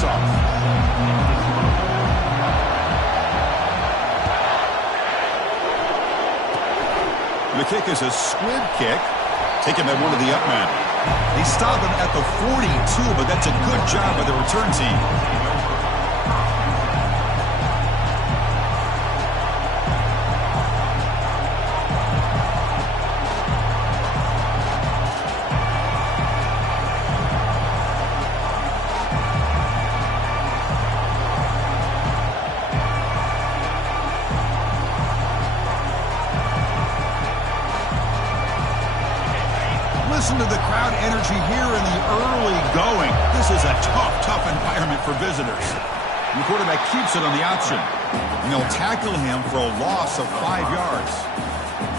face-off. The kick is a squib kick, taken by one of the up men. They stop him at the 42, but that's a good job by the return team. Listen to the crowd energy here in the early going. This is a tough environment for visitors. The quarterback keeps it on the option. And they'll tackle him for a loss of 5 yards.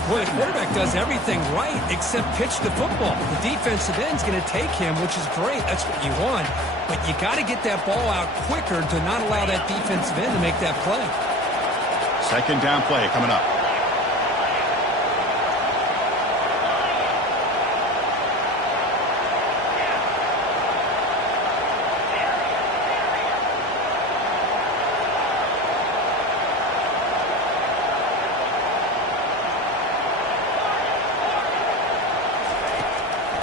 Well, the quarterback does everything right except pitch the football. The defensive end's going to take him, which is great. That's what you want. But you got to get that ball out quicker to not allow that defensive end to make that play. Second down play coming up.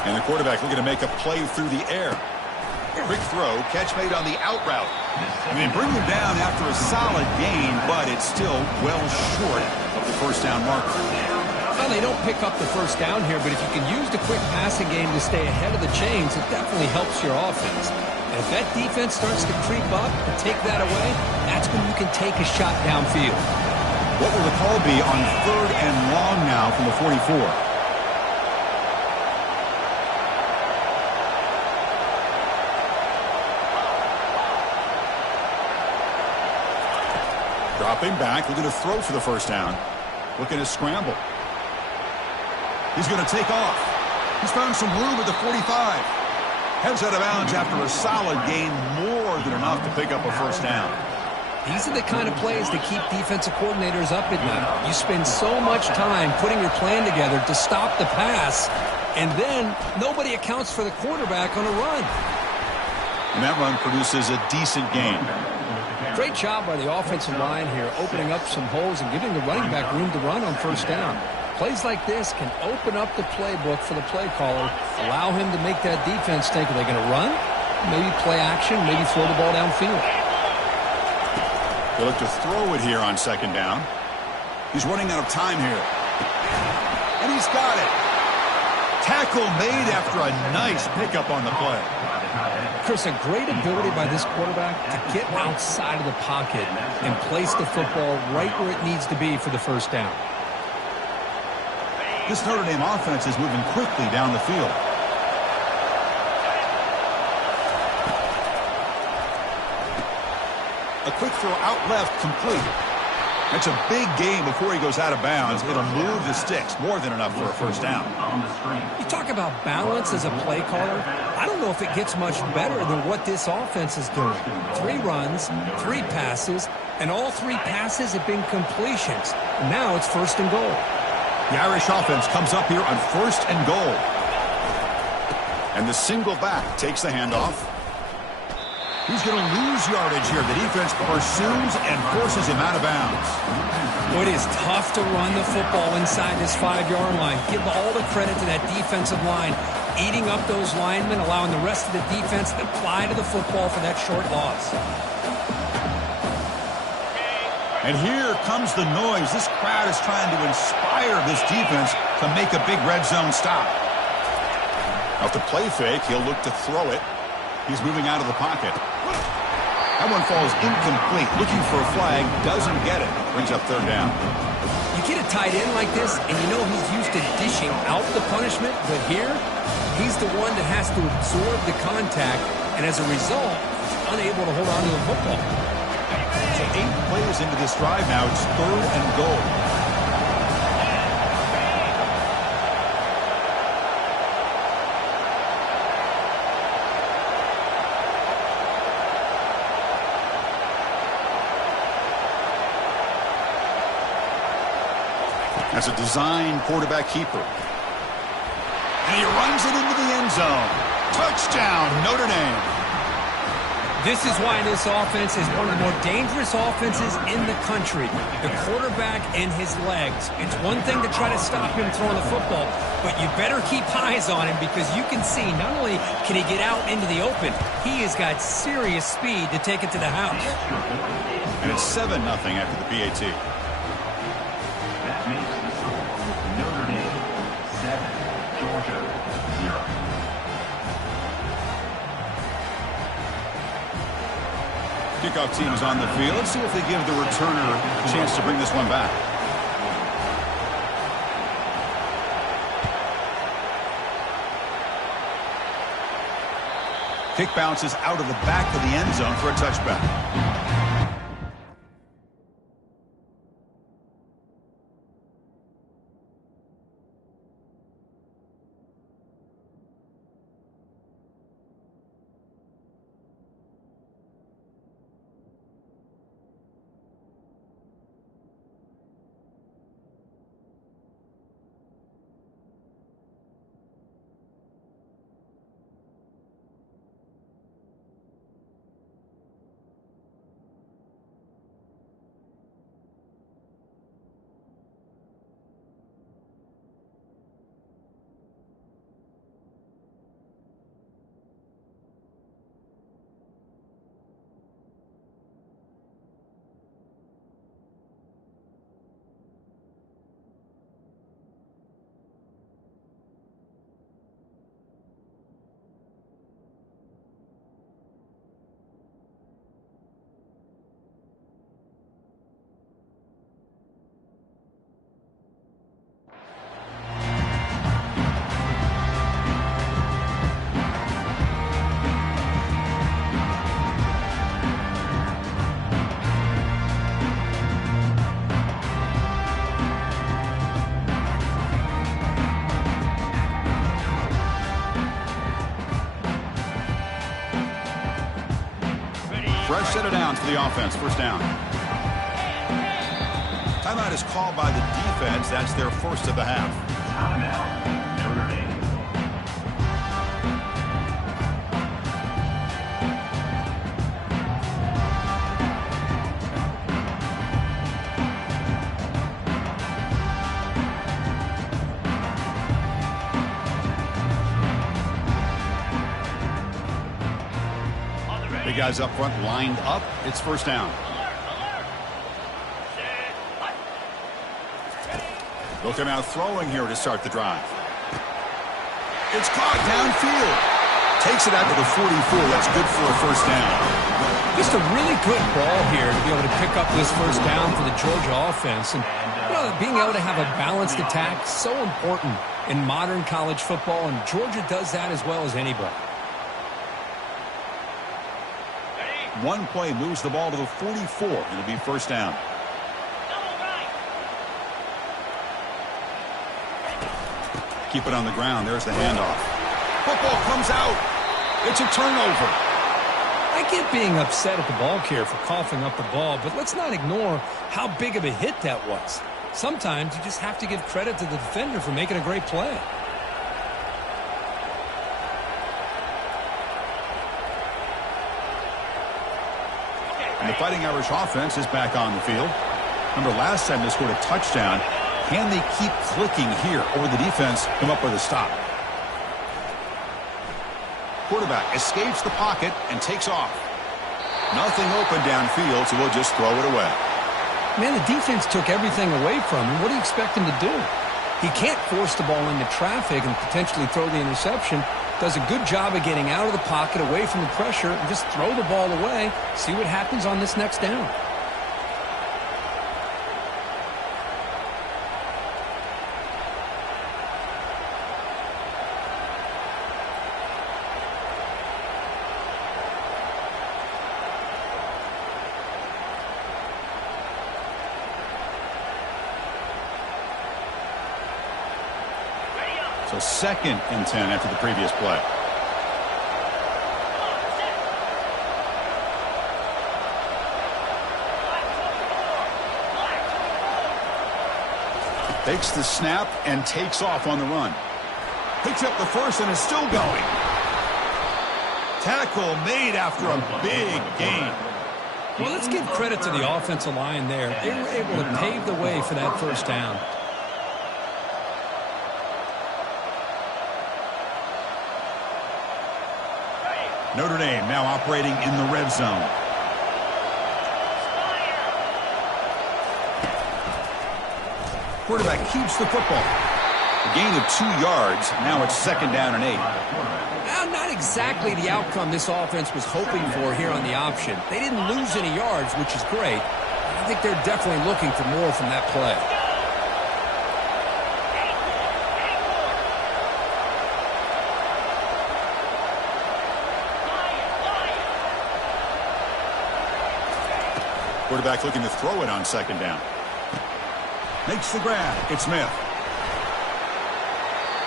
And the quarterback looking to make a play through the air. Quick throw, catch made on the out route. And they bring him down after a solid gain, but it's still well short of the first down marker. Well, they don't pick up the first down here, but if you can use the quick passing game to stay ahead of the chains, it definitely helps your offense. And if that defense starts to creep up and take that away, that's when you can take a shot downfield. What will the call be on 3rd and long now from the 44? Dropping back, looking to throw for the first down. Looking to scramble. He's going to take off. He's found some room at the 45. Heads out of bounds after a solid gain, more than enough to pick up a first down. These are the kind of plays that keep defensive coordinators up at night. You spend so much time putting your plan together to stop the pass, and then nobody accounts for the quarterback on a run. And that run produces a decent gain. Great job by the offensive line here, opening up some holes and giving the running back room to run on first down. Plays like this can open up the playbook for the play caller, allow him to make that defense think, are they going to run? Maybe play action, maybe throw the ball downfield. They look to throw it here on second down. He's running out of time here. And he's got it. Tackle made after a nice pickup on the play. Chris, a great ability by this quarterback to get outside of the pocket and place the football right where it needs to be for the first down. This Notre Dame offense is moving quickly down the field. A quick throw out left, complete. That's a big gain before he goes out of bounds. It'll move the sticks, more than enough for a first down. You talk about balance as a play caller. I don't know if it gets much better than what this offense is doing. 3 runs, 3 passes, and all 3 passes have been completions. Now it's first and goal. The Irish offense comes up here on first and goal. And the single back takes the handoff. He's going to lose yardage here. The defense pursues and forces him out of bounds. It is tough to run the football inside this 5-yard line. Give all the credit to that defensive line, eating up those linemen, allowing the rest of the defense to fly to the football for that short loss. And here comes the noise. This crowd is trying to inspire this defense to make a big red zone stop. Off the play fake, he'll look to throw it. He's moving out of the pocket. That one falls incomplete. Looking for a flag, doesn't get it. Brings up third down. You get a tight end like this, and you know he's used to dishing out the punishment, but here, he's the one that has to absorb the contact, and as a result, he's unable to hold on to the football. So 8 plays into this drive now. It's third and goal. That's a design quarterback keeper. And he runs it into the end zone. Touchdown, Notre Dame. This is why this offense is one of the more dangerous offenses in the country. The quarterback and his legs. It's one thing to try to stop him throwing the football, but you better keep eyes on him because you can see not only can he get out into the open, he has got serious speed to take it to the house. And it's 7-0 after the PAT. That makes the score Notre Dame 7, Georgia 0. Kickoff team is on the field. Let's see if they give the returner a chance to bring this one back. Kick bounces out of the back of the end zone for a touchback. Fresh set of downs for the offense. First down. Timeout is called by the defense. That's their first of the half. Timeout, Notre Dame. The guys up front lined up. It's first down. They'll come out throwing here to start the drive. It's caught downfield. Takes it out to the 44. That's good for a first down. Just a really good ball here to be able to pick up this first down for the Georgia offense. And being able to have a balanced attack, so important in modern college football, and Georgia does that as well as anybody. One play moves the ball to the 44. It'll be first down. Keep it on the ground. There's the handoff. Football comes out. It's a turnover. I get being upset at the ball carrier for coughing up the ball, but let's not ignore how big of a hit that was. Sometimes you just have to give credit to the defender for making a great play. And the Fighting Irish offense is back on the field. Remember last time they scored a touchdown. Can they keep clicking here, or will the defense come up with a stop? Quarterback escapes the pocket and takes off. Nothing open downfield, so we'll just throw it away. Man, the defense took everything away from him. What do you expect him to do? He can't force the ball into traffic and potentially throw the interception. Does a good job of getting out of the pocket, away from the pressure, and just throw the ball away. See what happens on this next down. So second and 10 after the previous play. Takes the snap and takes off on the run. Picks up the first and is still going. Tackle made after a big gain. Well, let's give credit to the offensive line there. They were able to pave the way for that first down. Notre Dame now operating in the red zone. Quarterback keeps the football. A gain of 2 yards. Now it's 2nd down and 8. Well, not exactly the outcome this offense was hoping for here on the option. They didn't lose any yards, which is great. I think they're definitely looking for more from that play. Quarterback looking to throw it on 2nd down. Makes the grab. It's Smith.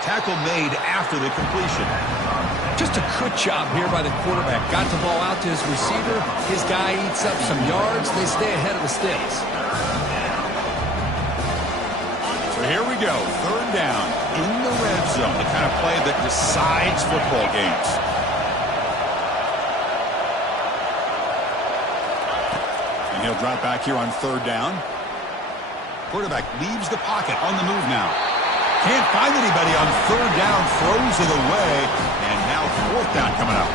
Tackle made after the completion. Just a good job here by the quarterback. Got the ball out to his receiver. His guy eats up some yards. They stay ahead of the sticks. So here we go. 3rd down in the red zone. The kind of play that decides football games. And he'll drop back here on 3rd down. Quarterback leaves the pocket on the move now. Can't find anybody on 3rd down, throws it away, and now 4th down coming up.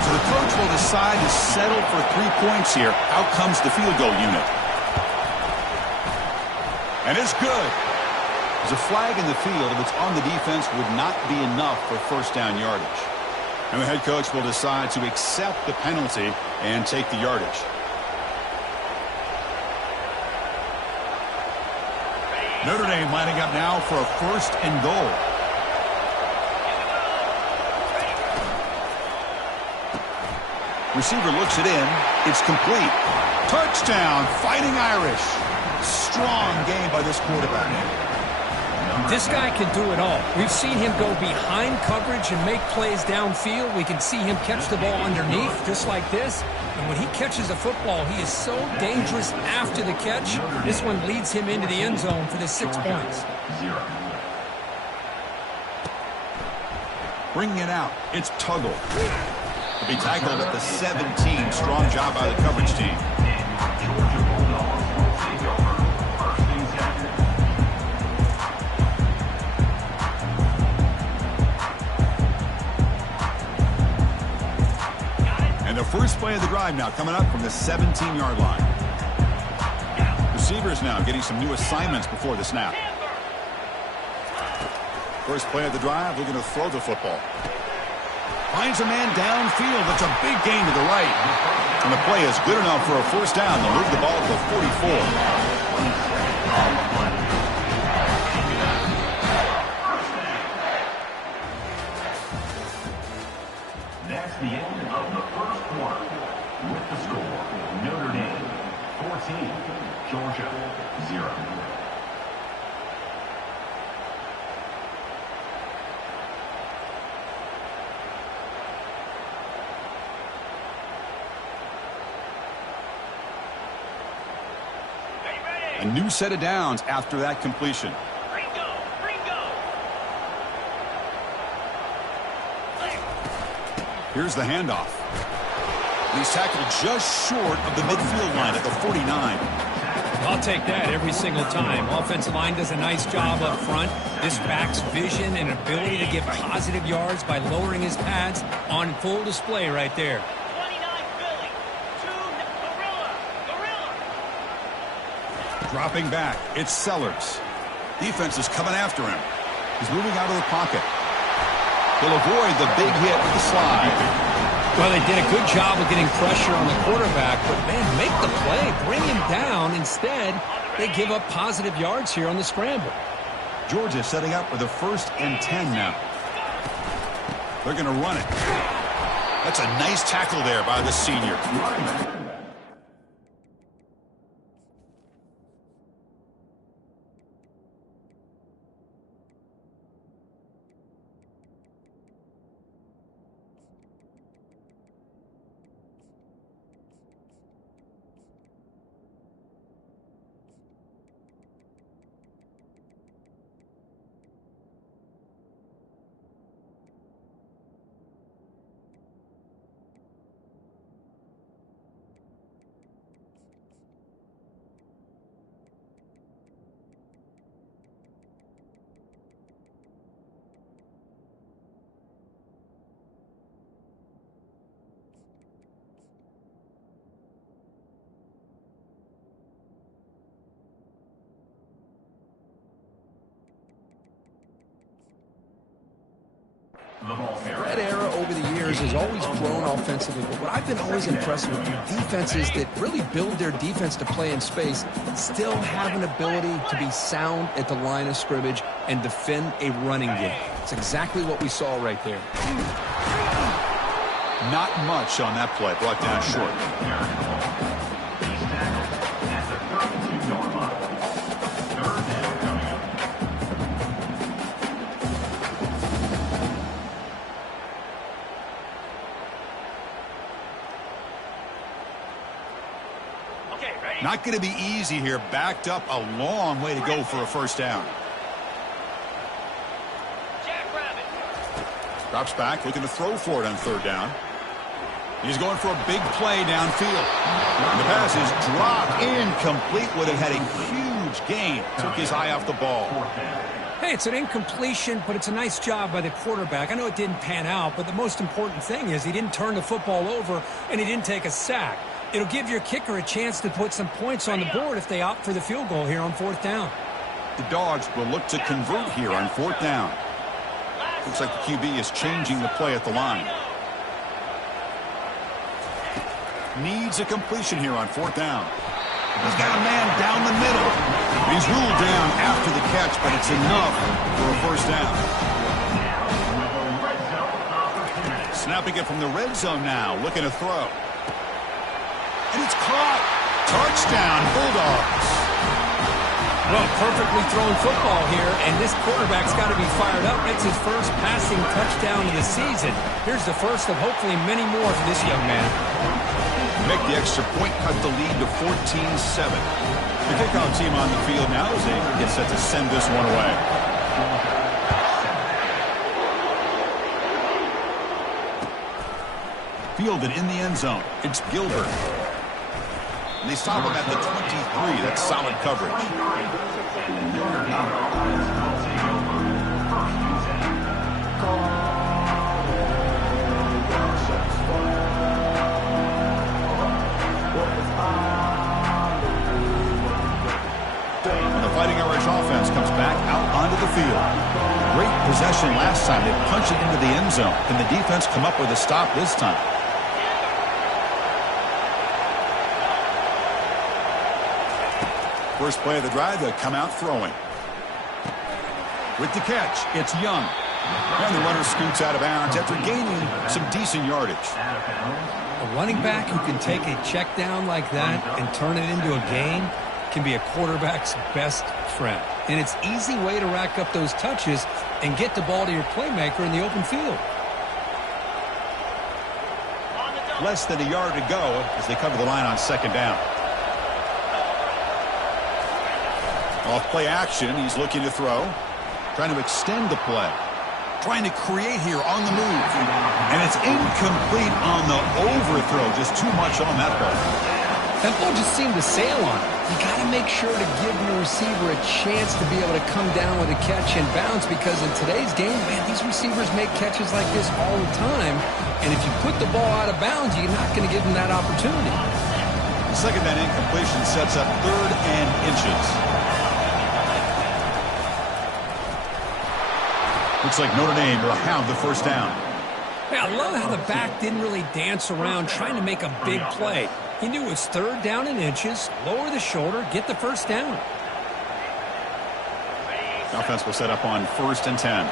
So the coach will decide to settle for 3 points here. Out comes the field goal unit. And it's good. There's a flag in the field. If it's on the defense, would not be enough for 1st down yardage. And the head coach will decide to accept the penalty and take the yardage. Notre Dame lining up now for a 1st and goal. Receiver looks it in. It's complete. Touchdown, Fighting Irish. Strong game by this quarterback. This guy can do it all. We've seen him go behind coverage and make plays downfield. We can see him catch the ball underneath, just like this. And when he catches a football, he is so dangerous after the catch. This one leads him into the end zone for the 6 points. Bringing it out. It's Tuggle. To be tackled at the 17. Strong job by the coverage team. And the first play of the drive now coming up from the 17-yard line. Receivers now getting some new assignments before the snap. First play of the drive, looking to throw the football. Finds a man downfield. That's a big gain to the right. And the play is good enough for a 1st down. They'll move the ball to the 44. That's the end of the 1st quarter. With the score, Notre Dame 14, Georgia 0. A new set of downs after that completion. Here's the handoff. He's tackled just short of the midfield line at the 49. I'll take that every single time. Offensive line does a nice job up front. This back's vision and ability to get positive yards by lowering his pads on full display right there. Dropping back, it's Sellers. Defense is coming after him. He's moving out of the pocket. He'll avoid the big hit with the slide. Well, they did a good job of getting pressure on the quarterback, but, man, make the play. Bring him down. Instead, they give up positive yards here on the scramble. Georgia setting up with a 1st and 10 now. They're going to run it. That's a nice tackle there by the senior. has always grown offensively, but what I've been always impressed with defenses that really build their defense to play in space still have an ability to be sound at the line of scrimmage and defend a running game. It's exactly what we saw right there. Not much on that play, brought down short. He's tackled at the 32-yard line. Third down coming up. Not going to be easy here. Backed up a long way to go for a first down. Drops back, looking to throw for it on third down. He's going for a big play downfield. The pass is dropped incomplete. Would have had a huge gain. Took his eye off the ball. Hey, it's an incompletion, but it's a nice job by the quarterback. I know it didn't pan out, but the most important thing is he didn't turn the football over and he didn't take a sack. It'll give your kicker a chance to put some points on the board if they opt for the field goal here on fourth down. The Dogs will look to convert here on fourth down. Looks like the QB is changing the play at the line. Needs a completion here on fourth down. He's got a man down the middle. He's ruled down after the catch, but it's enough for a first down. Snapping it from the red zone now, looking to throw. And it's caught. Touchdown, Bulldogs. Well, perfectly thrown football here, and this quarterback's got to be fired up. It's his first passing touchdown of the season. Here's the first of hopefully many more for this young man. Make the extra point, cut the lead to 14-7. The kickoff team on the field now as they get set to send this one away. Fielded in the end zone. It's Gilbert. And they stop him at the 23. That's solid coverage. And the Fighting Irish offense comes back out onto the field. Great possession last time. They punched it into the end zone. Can the defense come up with a stop this time? First play of the drive, they come out throwing. With the catch, it's Young. And the runner scoots out of bounds after gaining some decent yardage. A running back who can take a check down like that and turn it into a gain can be a quarterback's best friend. And it's an easy way to rack up those touches and get the ball to your playmaker in the open field. Less than a yard to go as they cover the line on second down. Off play action, he's looking to throw. Trying to extend the play. Trying to create here on the move. And it's incomplete on the overthrow. Just too much on that ball. That ball just seemed to sail on it. You got to make sure to give your receiver a chance to be able to come down with a catch and bounce, because in today's game, man, these receivers make catches like this all the time. And if you put the ball out of bounds, you're not going to give them that opportunity. The second down incompletion sets up 3rd and inches. Looks like Notre Dame will have the first down. Hey, I love how the back didn't really dance around trying to make a big play. He knew it was 3rd down and inches, lower the shoulder, get the first down. The offense will set up on 1st and 10.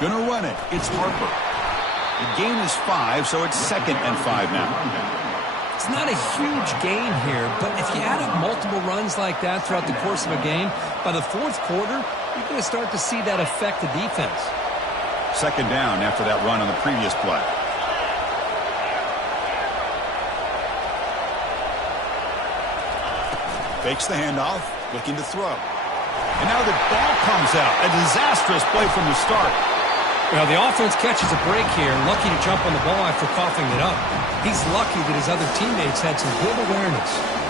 Gonna run it. It's Harper. The gain is 5, so it's 2nd and 5 now. It's not a huge gain here, but if you add up multiple runs like that throughout the course of a game, by the 4th quarter, you're going to start to see that affect the defense. 2nd down after that run on the previous play. Fakes the handoff, looking to throw. And now the ball comes out. A disastrous play from the start. Well, the offense catches a break here, lucky to jump on the ball after coughing it up. He's lucky that his other teammates had some good awareness.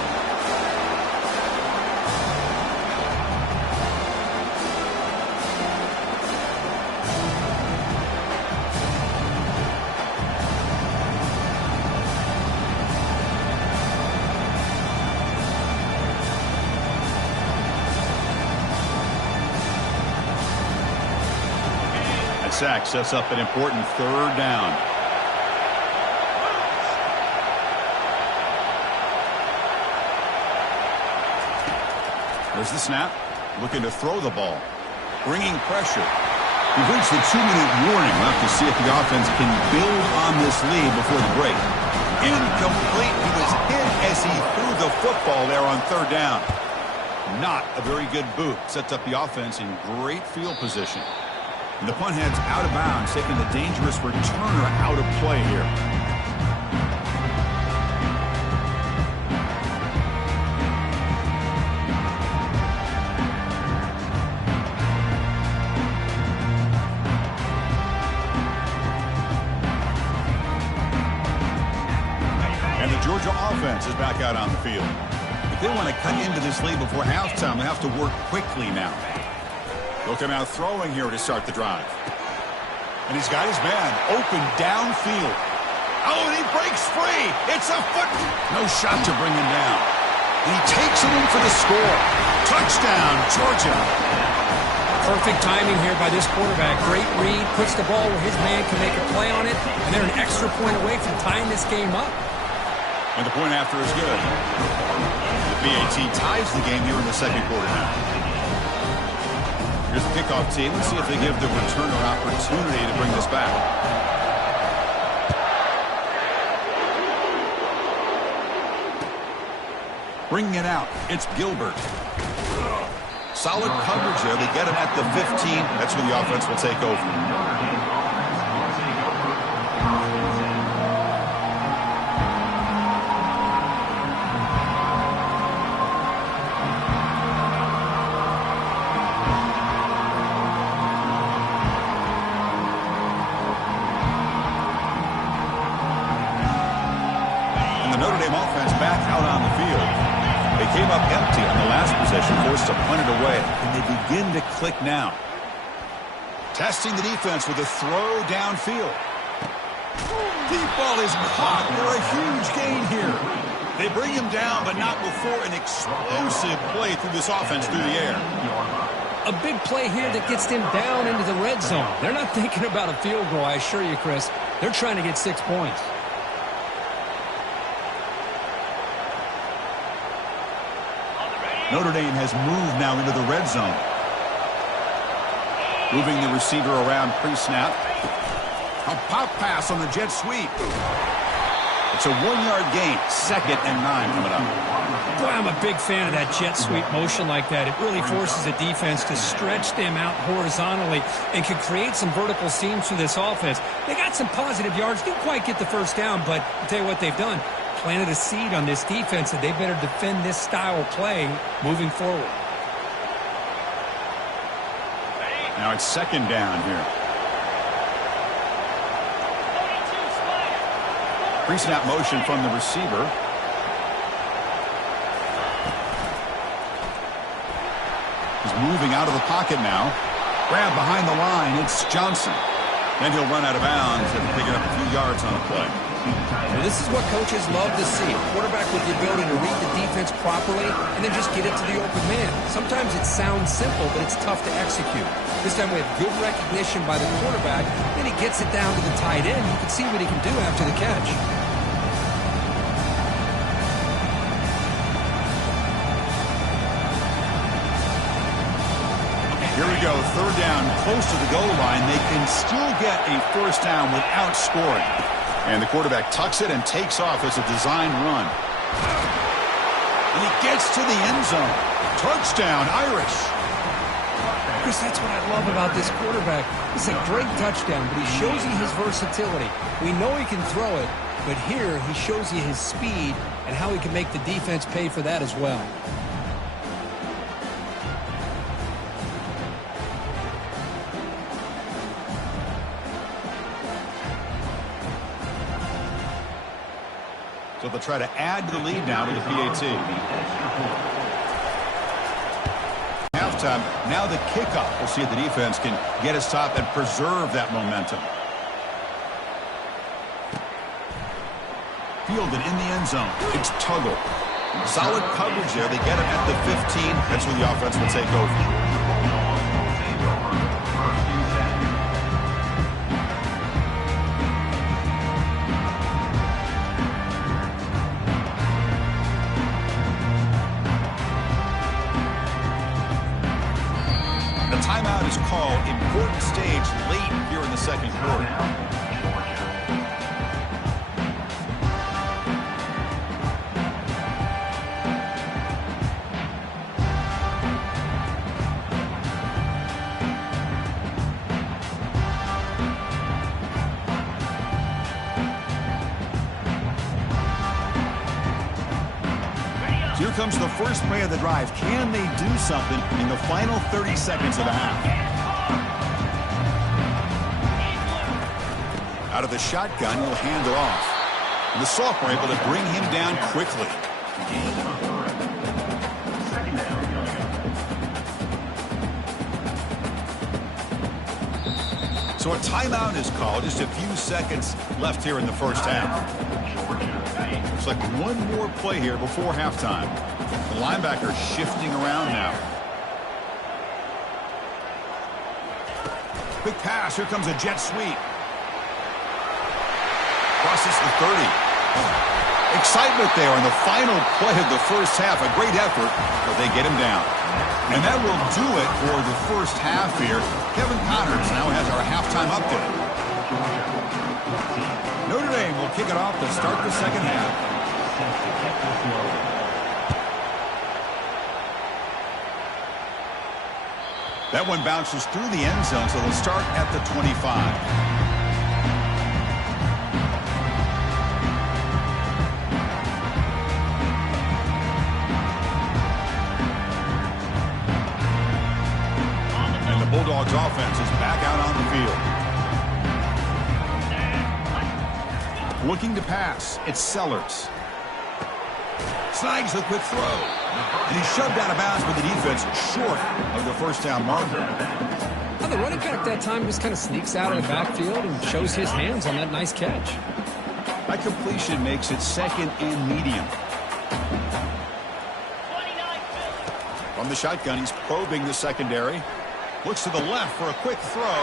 sack sets up an important third down. There's the snap. Looking to throw the ball. Bringing pressure. We've reached the 2-minute warning. We'll have to see if the offense can build on this lead before the break. Incomplete. He was hit as he threw the football there on third down. Not a very good boot. Sets up the offense in great field position. And the punt heads out of bounds, taking the dangerous returner out of play here. Georgia offense is back out on the field. If they want to cut into this lead before halftime, they have to work quickly now. They'll come out throwing here to start the drive. And he's got his man open downfield. Oh, and he breaks free. It's a foot. No shot to bring him down. And he takes it in for the score. Touchdown, Georgia. Perfect timing here by this quarterback. Great read. Puts the ball where his man can make a play on it. And they're an extra point away from tying this game up. And the point after is good. The BAT ties the game here in the second quarter now. Here's the kickoff team. Let's see if they give the returner opportunity to bring this back. Bringing it out. It's Gilbert. Solid coverage there. They get him at the 15. That's where the offense will take over. Notre Dame offense back out on the field. They came up empty on the last possession, forced to punt it away, and they begin to click now. Testing the defense with a throw downfield. Deep ball is caught for a huge gain here. They bring him down, but not before an explosive play through this offense through the air. A big play here that gets them down into the red zone. They're not thinking about a field goal, I assure you, Chris. They're trying to get 6 points. Notre Dame has moved now into the red zone. Moving the receiver around pre-snap. A pop pass on the jet sweep. It's a 1-yard gain. 2nd and 9 coming up. Boy, I'm a big fan of that jet sweep motion like that. It really forces the defense to stretch them out horizontally and can create some vertical seams through this offense. They got some positive yards. Didn't quite get the first down, but I'll tell you what they've done. Planted a seed on this defense that they better defend this style of play moving forward. Now it's 2nd down here. Pre-snap motion from the receiver. He's moving out of the pocket now. Grab behind the line. It's Johnson. Then he'll run out of bounds after picking up a few yards on the play. Well, this is what coaches love to see. A quarterback with the ability to read the defense properly and then just get it to the open man. Sometimes it sounds simple, but it's tough to execute. This time we have good recognition by the quarterback. Then he gets it down to the tight end. You can see what he can do after the catch. Here we go, 3rd down, close to the goal line. They can still get a first down without scoring. And the quarterback tucks it and takes off as a design run. And he gets to the end zone. Touchdown, Irish. Chris, that's what I love about this quarterback. It's a great touchdown, but he shows you his versatility. We know he can throw it, but here he shows you his speed and how he can make the defense pay for that as well. So they'll try to add to the lead now with the PAT. Halftime, now the kickoff. We'll see if the defense can get a stop and preserve that momentum. Fielded in the end zone. It's Tuggle. Solid coverage there. They get him at the 15. That's where the offense will take over. important stage late here in the second quarter. Here comes the first play of the drive. Can they do something in the final 30 seconds of the half? Out of the shotgun, he'll hand it off. And the sophomore able to bring him down quickly. So a timeout is called. Just a few seconds left here in the first half. Looks like one more play here before halftime. The linebacker shifting around now. Quick pass. Here comes a jet sweep. Crosses the 30. Excitement there on the final play of the first half. A great effort, but they get him down. And that will do it for the first half here. Kevin Connors now has our halftime update. Notre Dame will kick it off to start the second half. That one bounces through the end zone, so they'll start at the 25. And the Bulldogs offense is back out on the field. Looking to pass, it's Sellers. Snags the quick throw. And he's shoved out of bounds with the defense short of the first down marker. Well, the running back that time just kind of sneaks out of the backfield and shows his hands on that nice catch. That completion makes it second and medium. From the shotgun, he's probing the secondary. Looks to the left for a quick throw.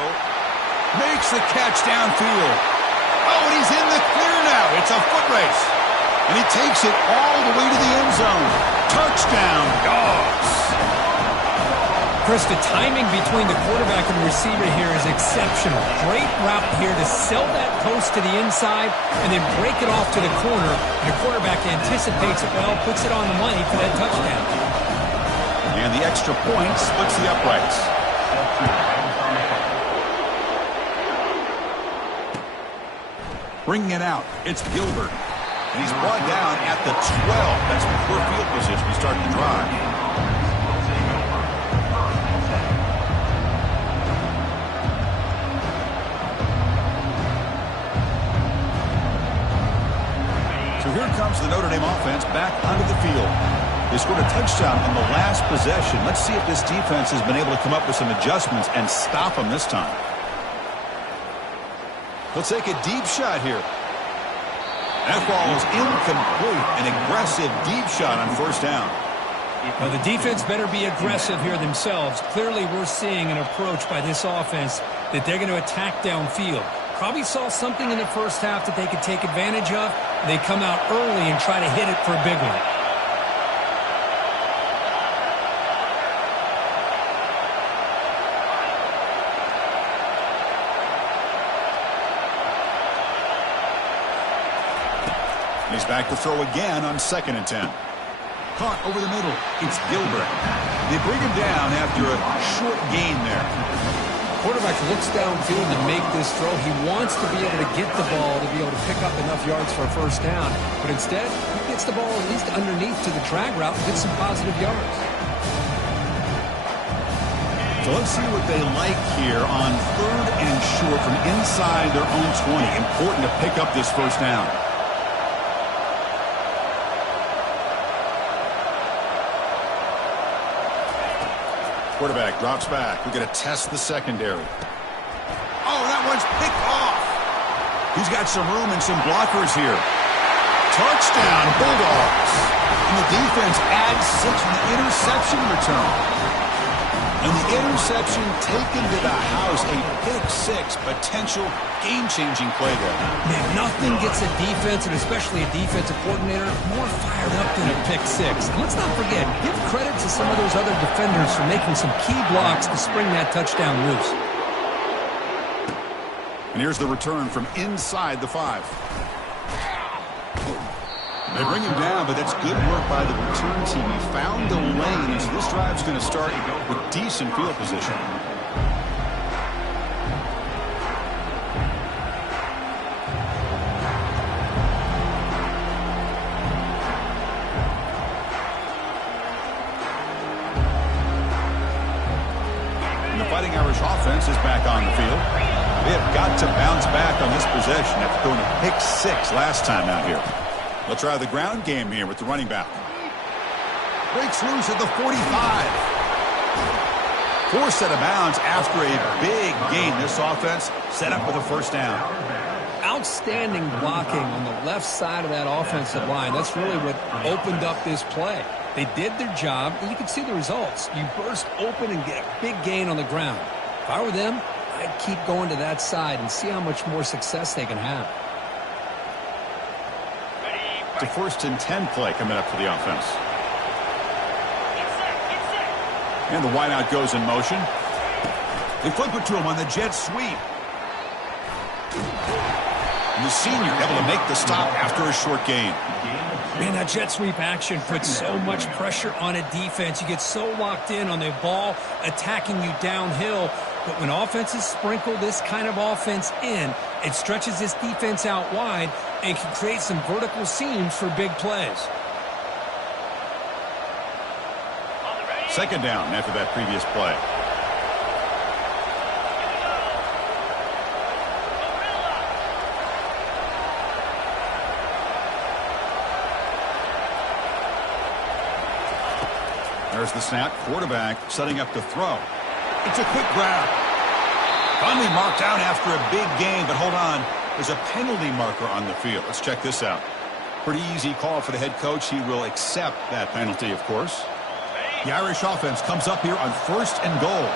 Makes the catch downfield. Oh, and he's in the clear now. It's a foot race. And he takes it all the way to the end zone. Touchdown, Dogs. Chris, the timing between the quarterback and the receiver here is exceptional. Great route here to sell that post to the inside and then break it off to the corner. And the quarterback anticipates it well, puts it on the money for that touchdown. And the extra point splits the uprights. Bringing it out, it's Gilbert. And he's brought down at the 12. That's poor field position to start the drive. So here comes the Notre Dame offense back onto the field. They scored a touchdown on the last possession. Let's see if this defense has been able to come up with some adjustments and stop them this time. They'll take a deep shot here. That ball is incomplete. An aggressive deep shot on first down. Well, the defense better be aggressive here themselves. Clearly, we're seeing an approach by this offense that they're going to attack downfield. Probably saw something in the first half that they could take advantage of. They come out early and try to hit it for a big one. He's back to throw again on 2nd and 10. Caught over the middle. It's Gilbert. They bring him down after a short gain there. Quarterback looks downfield to make this throw. He wants to be able to get the ball to be able to pick up enough yards for a first down. But instead, he gets the ball at least underneath to the drag route and gets some positive yards. So let's see what they like here on 3rd and short from inside their own 20. Important to pick up this first down. Quarterback drops back. We're going to test the secondary. Oh, that one's picked off. He's got some room and some blockers here. Touchdown, Bulldogs. And the defense adds 6 from the interception return. And the interception taken to the house, a pick-6, potential game-changing play there. Man, nothing gets a defense, and especially a defensive coordinator, more fired up than a pick-6. And let's not forget, give credit to some of those other defenders for making some key blocks to spring that touchdown loose. And here's the return from inside the 5. They bring him down, but that's good work by the return team. He found the lane, and so this drive's going to start with decent field position. And the Fighting Irish offense is back on the field. They have got to bounce back on this possession after throwing a pick 6 last time out here. They'll try the ground game here with the running back. Breaks loose at the 45. Forced out of bounds after a big gain. This offense set up with a first down. Outstanding blocking on the left side of that offensive line. That's really what opened up this play. They did their job, and you can see the results. You burst open and get a big gain on the ground. If I were them, I'd keep going to that side and see how much more success they can have. It's a 1st and 10 play coming up for the offense. And the wideout goes in motion. They flip it to him on the jet sweep. And the senior able to make the stop after a short gain. Man, that jet sweep action puts so much pressure on a defense. You get so locked in on the ball attacking you downhill. But when offenses sprinkle this kind of offense in, it stretches this defense out wide and can create some vertical seams for big plays. Second down after that previous play. There's the snap. Quarterback setting up to throw. It's a quick grab. Finally marked out after a big gain, but hold on. There's a penalty marker on the field. Let's check this out. Pretty easy call for the head coach. He will accept that penalty, of course. The Irish offense comes up here on 1st and goal.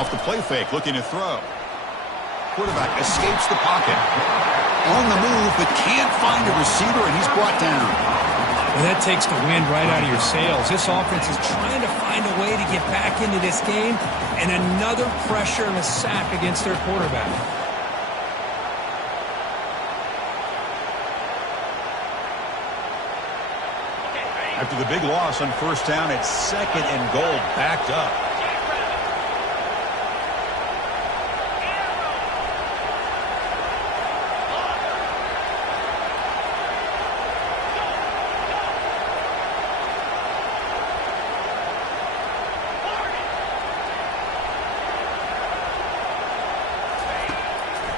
Off the play fake, looking to throw. Quarterback escapes the pocket. On the move, but can't find a receiver, and he's brought down. Well, that takes the wind right out of your sails. This offense is trying to find a way to get back into this game, and another pressure and a sack against their quarterback. After the big loss on 1st down, it's 2nd and goal, backed up.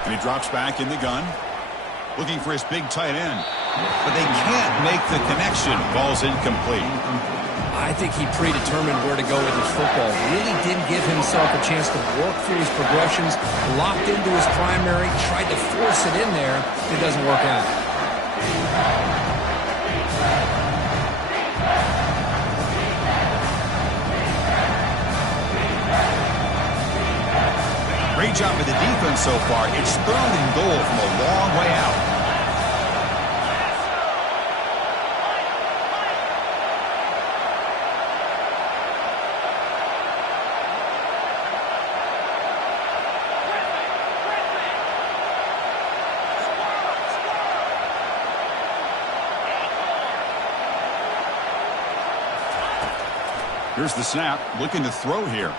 And he drops back in the gun, looking for his big tight end. But they can't make the connection. Ball's incomplete. I think he predetermined where to go with his football. Really didn't give himself a chance to work through his progressions. Locked into his primary, tried to force it in there. It doesn't work out. Great job by the defense so far. It's 3rd and goal from a long way out. Here's the snap, looking to throw here.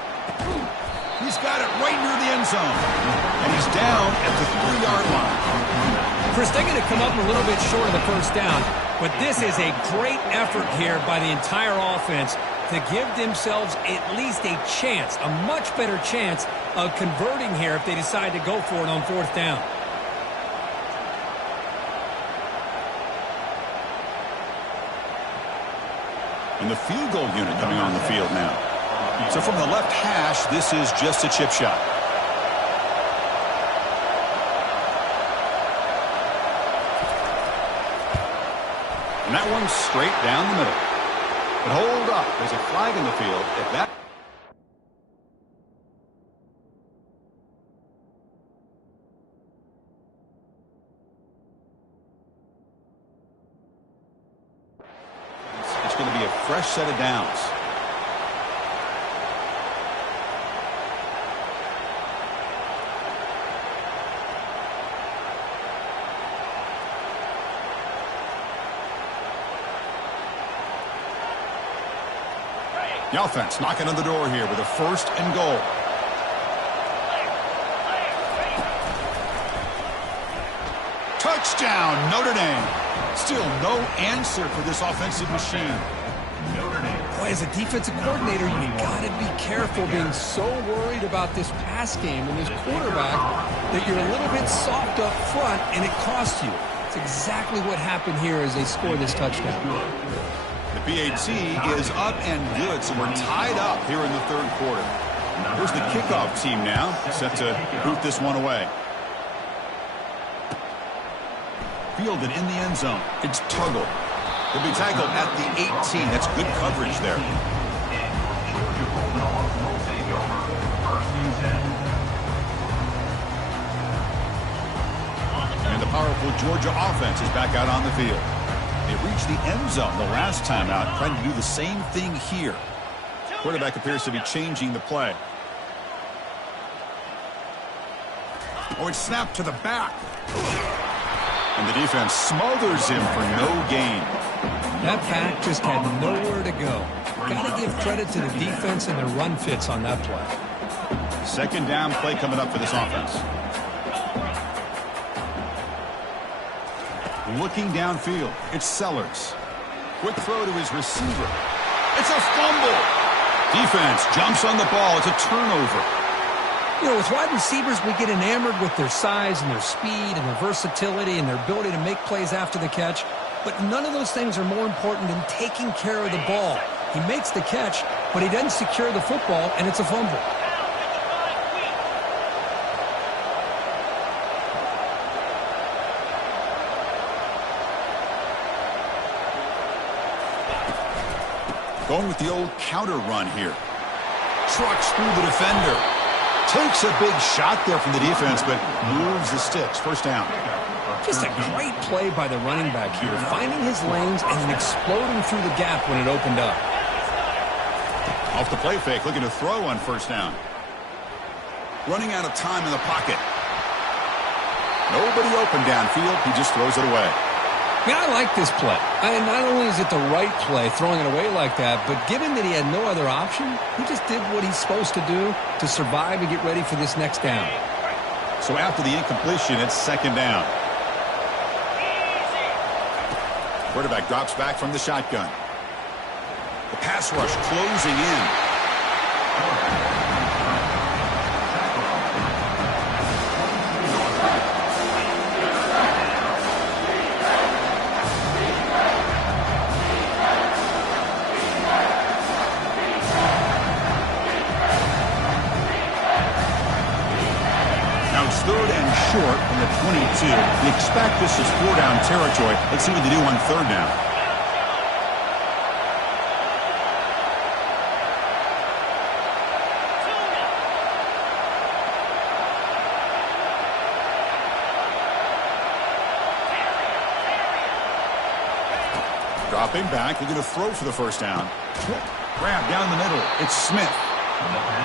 He's got it right near the end zone. And he's down at the 3-yard line. Chris, they're going to come up a little bit short of the 1st down, but this is a great effort here by the entire offense to give themselves at least a chance, a much better chance of converting here if they decide to go for it on 4th down. And the field goal unit coming on the field now. So from the left hash, this is just a chip shot. And that one's straight down the middle. But hold up, there's a flag in the field. If that fresh set of downs. The offense knocking on the door here with a 1st and goal. Touchdown, Notre Dame. Still no answer for this offensive machine. Boy, as a defensive coordinator, you got to be careful being so worried about this pass game and this quarterback that you're a little bit soft up front and it costs you. It's exactly what happened here as they score this touchdown. The PAT is up and good, so we're tied up here in the 3rd quarter. Here's the kickoff team now, set to boot this one away. Fielded in the end zone. It's Tuggle. He'll be tackled at the 18. That's good coverage there. And the powerful Georgia offense is back out on the field. They reached the end zone the last time out, trying to do the same thing here. Quarterback appears to be changing the play. Oh, it's snapped to the back. And the defense smothers him for no gain. That back just had nowhere to go. Got to give credit to the defense and their run fits on that play. 2nd down play coming up for this offense. Looking downfield, it's Sellers. Quick throw to his receiver. It's a fumble. Defense jumps on the ball. It's a turnover. You know, with wide receivers, we get enamored with their size and their speed and their versatility and their ability to make plays after the catch. But none of those things are more important than taking care of the ball. He makes the catch, but he doesn't secure the football, and it's a fumble. Going with the old counter run here. Trucks through the defender. Takes a big shot there from the defense, but moves the sticks. 1st down. Just a great play by the running back here, finding his lanes and then exploding through the gap when it opened up. Off the play fake, looking to throw on 1st down. Running out of time in the pocket. Nobody open downfield. He just throws it away. Yeah, I like this play. Not only is it the right play, throwing it away like that, but given that he had no other option, he just did what he's supposed to do to survive and get ready for this next down. So after the incompletion, it's 2nd down. Quarterback drops back from the shotgun. The pass rush closing in. Short from the 22. We expect this is 4-down territory. Let's see what they do on 3rd down. Dropping back, looking to throw for the 1st down. Grab down the middle. It's Smith.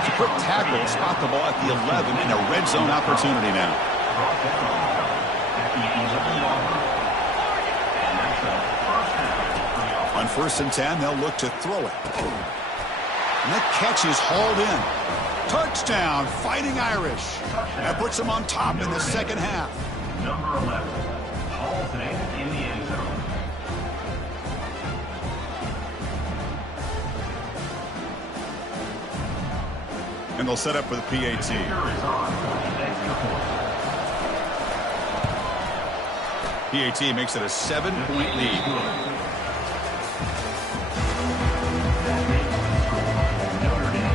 It's a quick tackle to spot the ball at the 11 and a red zone opportunity now. On 1st and 10, they'll look to throw it. And that catch is hauled in. Touchdown, Fighting Irish. That puts them on top in the 2nd half. Number 11, hauls it in the end zone. And they'll set up for the PAT. PAT makes it a 7-point lead.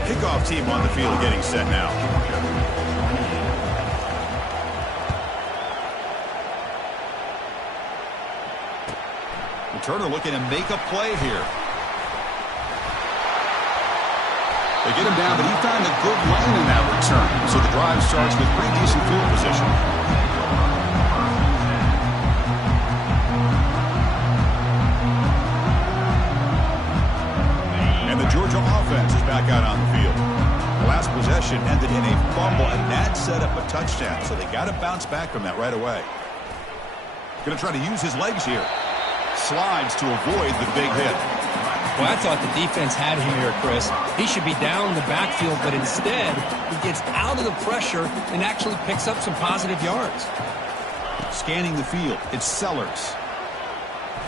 Kickoff team on the field getting set now. Returner looking to make a play here. They get him down, but he found a good lane in that return. So the drive starts with pretty decent field position. offense is back out on the field. The last possession ended in a fumble, and that set up a touchdown, so they got to bounce back from that right away. Going to try to use his legs here. Slides to avoid the big hit. Well, I thought the defense had him here, Chris. He should be down in the backfield, but instead, he gets out of the pressure and actually picks up some positive yards. Scanning the field, it's Sellers.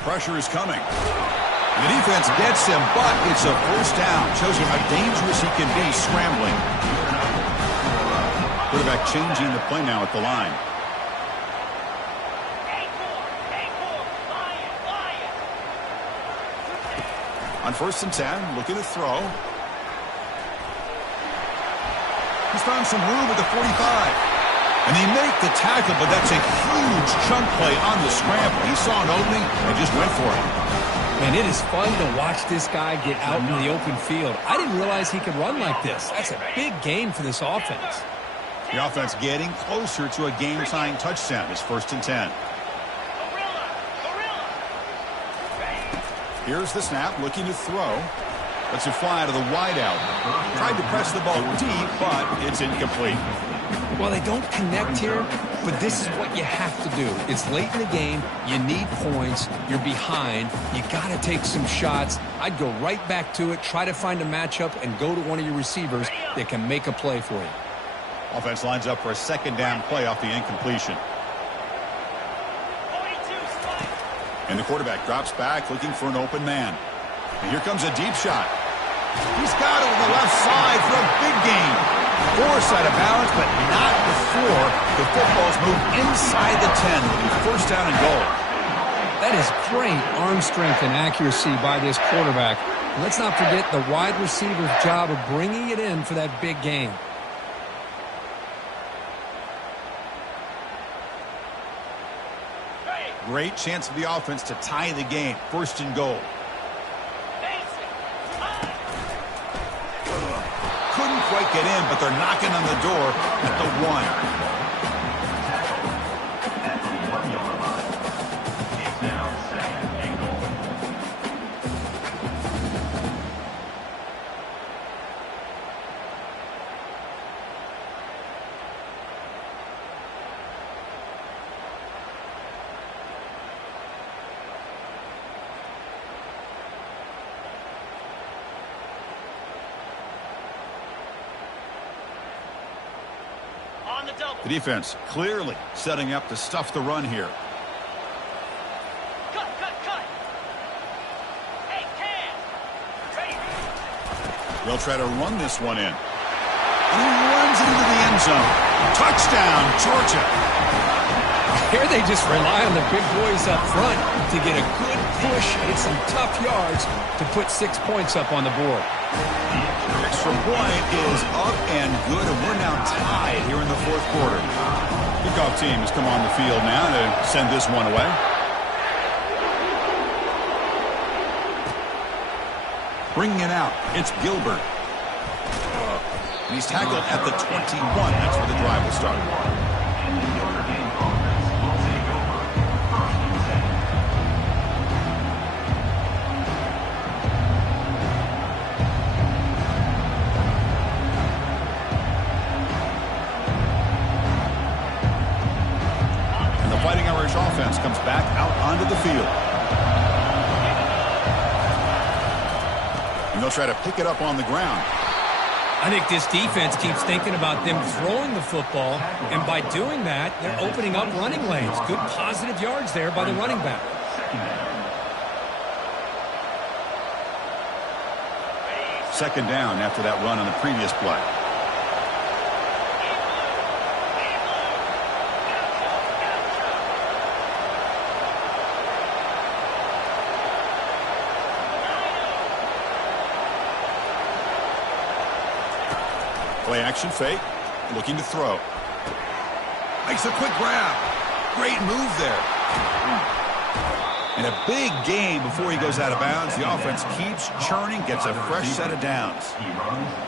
Pressure is coming. The defense gets him, but it's a first down. Shows you how dangerous he can be scrambling. Quarterback changing the play now at the line. On 1st and 10, looking to throw. He's found some room at the 45. And they make the tackle, but that's a huge chunk play on the scramble. He saw an opening and just went for it. And it is fun to watch this guy get out in the open field. I didn't realize he could run like this. That's a big gain for this offense. The offense getting closer to a game-tying touchdown. It's 1st and 10. Here's the snap, looking to throw. Lets it fly out of the wideout. Tried to press the ball deep, but it's incomplete. Well, they don't connect here, but this is what you have to do. It's late in the game. You need points. You're behind. You got to take some shots. I'd go right back to it, try to find a matchup, and go to one of your receivers that can make a play for you. Offense lines up for a 2nd down play off the incompletion. And the quarterback drops back, looking for an open man. And here comes a deep shot. He's got it on the left side for a big gain. Forced out of balance, but not before the football's moved inside the 10. It'll be 1st down and goal. That is great arm strength and accuracy by this quarterback. Let's not forget the wide receiver's job of bringing it in for that big gain. Great chance for the offense to tie the game. 1st and goal. Couldn't quite get in, but they're knocking on the door at the 1. The defense clearly setting up to stuff the run here. Cut. Hey, They'll try to run this one in. And he runs into the end zone. Touchdown, Georgia. Here they just rely on the big boys up front to get a good push, get some tough yards to put 6 points up on the board. Extra point is up and good, and we're now tied here in the 4th quarter. Kickoff team has come on the field now to send this one away. Bringing it out, it's Gilbert. And he's tackled at the 21. That's where the drive will start. Fighting Irish offense comes back out onto the field. And they'll try to pick it up on the ground. I think this defense keeps thinking about them throwing the football, and by doing that, they're opening up running lanes. Good positive yards there by the running back. Second down after that run on the previous play. Play action fake, looking to throw. Makes a quick grab. Great move there. And a big gain before he goes out of bounds. The offense keeps churning, gets a fresh set of downs.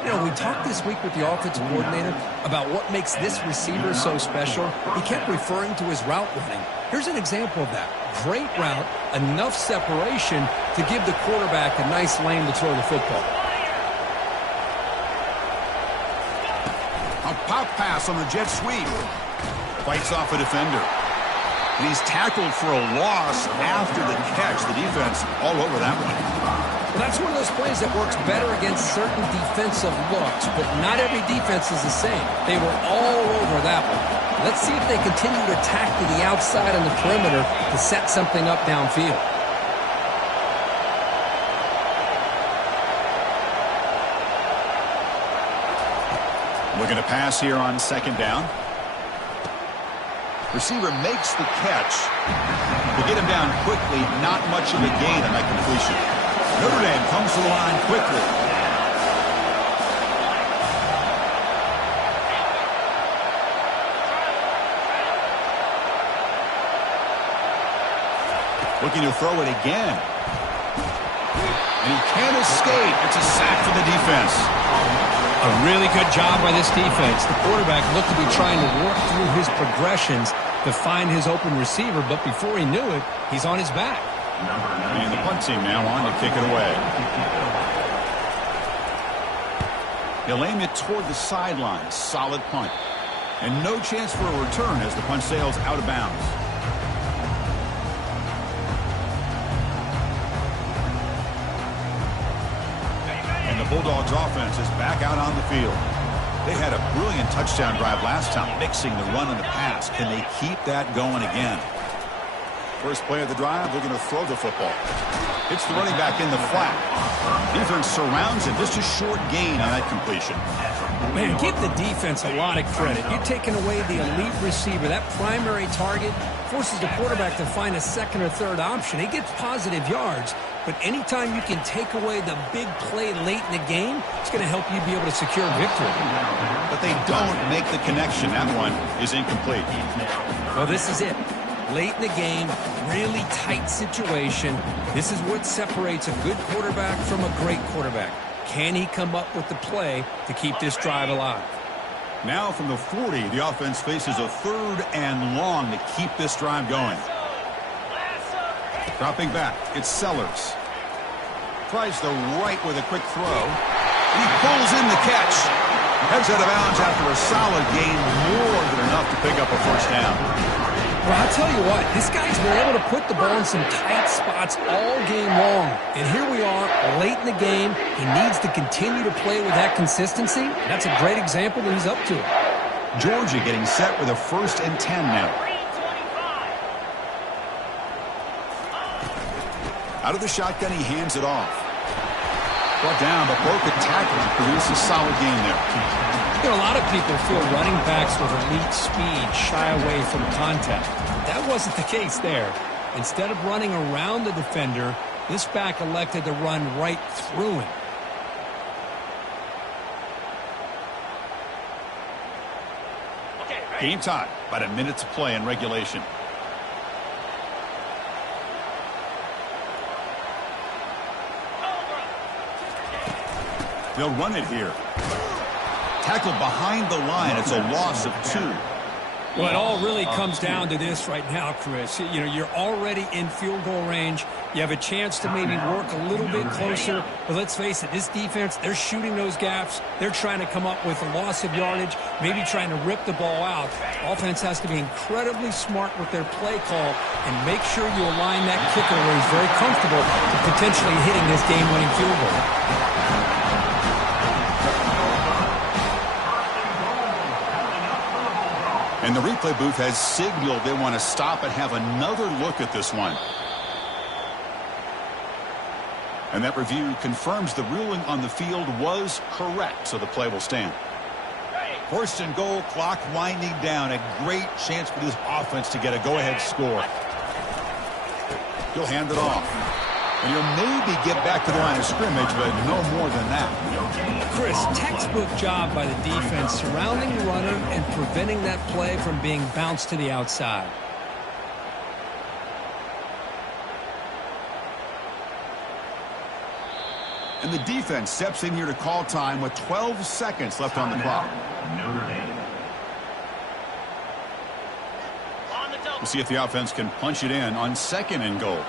You know, we talked this week with the offensive coordinator about what makes this receiver so special. He kept referring to his route running. Here's an example of that. Great route, enough separation to give the quarterback a nice lane to throw the football. A pop pass on the jet sweep. Fights off a defender. And he's tackled for a loss after the catch. The defense all over that one. Well, that's one of those plays that works better against certain defensive looks, but not every defense is the same. They were all over that one. Let's see if they continue to attack to the outside on the perimeter to set something up downfield. Looking to pass here on second down. Receiver makes the catch. To get him down quickly, not much of a gain on that completion. Notre Dame comes to the line quickly. Looking to throw it again. And he can't escape. It's a sack for the defense. A really good job by this defense. The quarterback looked to be trying to work through his progressions to find his open receiver, but before he knew it, he's on his back. And the punt team now on to kick it away. He'll aim it toward the sideline. Solid punt. And no chance for a return as the punt sails out of bounds. And the Bulldogs offense is back out on the field. They had a brilliant touchdown drive last time, mixing the run and the pass. Can they keep that going again? First play of the drive, they're going to throw the football. It's the running back in the flat. Defense surrounds him. Just a short gain on that completion. Man, give the defense a lot of credit. You're taking away the elite receiver. That primary target forces the quarterback to find a second or third option. He gets positive yards, but anytime you can take away the big play late in the game, it's going to help you be able to secure victory. But they don't make the connection. That one is incomplete. Well, this is it. Late in the game, really tight situation. This is what separates a good quarterback from a great quarterback. Can he come up with the play to keep this drive alive? Now from the 40, the offense faces a third and long to keep this drive going. Dropping back, it's Sellers. Tries the right with a quick throw. He pulls in the catch. Heads out of bounds after a solid gain, more than enough to pick up a first down. Well, I'll tell you what, this guy's been able to put the ball in some tight spots all game long. And here we are, late in the game. He needs to continue to play with that consistency. That's a great example that he's up to it. Georgia getting set with a 1st and 10 now. Out of the shotgun, he hands it off. Brought down, but broke a tackle to produce a solid gain there. You know, a lot of people feel running backs with elite speed shy away from contact. That wasn't the case there. Instead of running around the defender, this back elected to run right through him. Game time. About a minute to play in regulation. They'll run it here. Tackled behind the line. It's a loss of 2. Well, it all really comes down to this right now, Chris. You know, you're already in field goal range. You have a chance to maybe work a little bit closer. But let's face it, this defense, they're shooting those gaps. They're trying to come up with a loss of yardage, maybe trying to rip the ball out. Offense has to be incredibly smart with their play call and make sure you align that kicker where he's very comfortable to potentially hitting this game-winning field goal. And the replay booth has signaled they want to stop and have another look at this one. And that review confirms the ruling on the field was correct, so the play will stand. 1st and goal, clock winding down. A great chance for this offense to get a go-ahead score. He'll hand it off. And he'll maybe get back to the line of scrimmage, but no more than that. Chris, textbook job by the defense surrounding the runner and preventing that play from being bounced to the outside. And the defense steps in here to call time with 12 seconds left on the clock. We'll see if the offense can punch it in on 2nd and goal.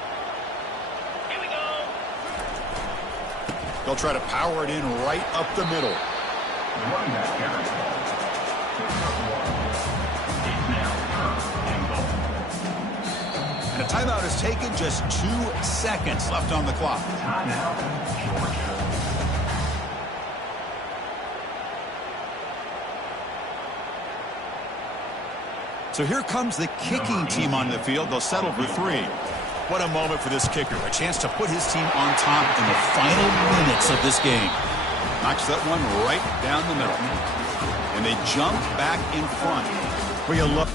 They'll try to power it in right up the middle. And a timeout is taken, just 2 seconds left on the clock. Timeout, Georgia. So here comes the kicking team on the field. They'll settle for 3. What a moment for this kicker. A chance to put his team on top in the final minutes of this game. Knocks that one right down the middle. And they jump back in front. Where you look.